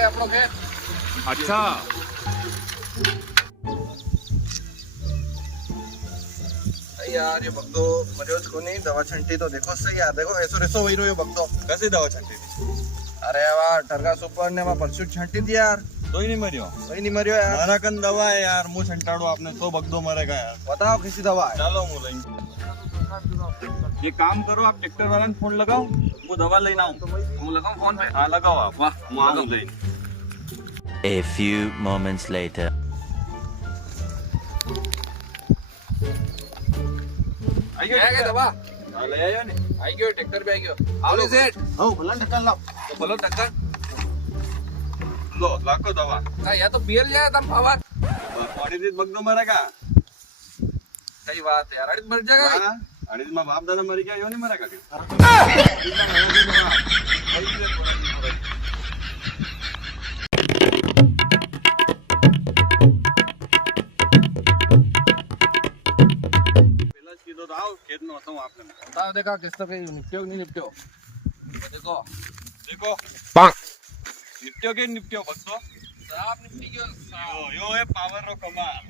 લાગે આપણો ખેત. अच्छा यार ये बगदो मरियो को नहीं दवा छंटी तो देखो सही यार देखो ऐसो रेसो वही रो ये बगदो कैसी दवा छंटी थी अरे वाह टरगा सुपर ने में परसूट छंटी थी यार तो ही नहीं मरियो वही नहीं मरियो यार मारा कन दवा है यार मुंह छंटाड़ो आपने तो बगदो मरेगा यार बताओ किसी दवा है चलो मुंह लई ये काम करो आप ट्रैक्टर वाला ने फोन लगाओ वो दवा लेना आऊं तुम लगाओ फोन पे हाँ लगाओ आप वाह मुंह आऊं दे A few moments later. आइयो क्या है दवा ले आयो ने आई गयो ट्रैक्टर पे आई गयो आओ सेठ हो भला ढक्कन लाओ तो बोलो टक्कर लो लाखो दवा का या तो पियल जाए तम पावा पाणी दीत बगदो मरेगा सही बात है यार अड़ी मर जाएगा हाँ आणि मग बाप दादा मरी गया यो नहीं मरेगा क्या પેલા કીધો તો આવ ખેત નો હતો આપણે बताओ देखा किस तो कहीं निपटो नहीं निपटो देखो देखो निपट्यो के निपट्यो बक्सो साफ निपटी गयो यो यो है पावर रो कमाल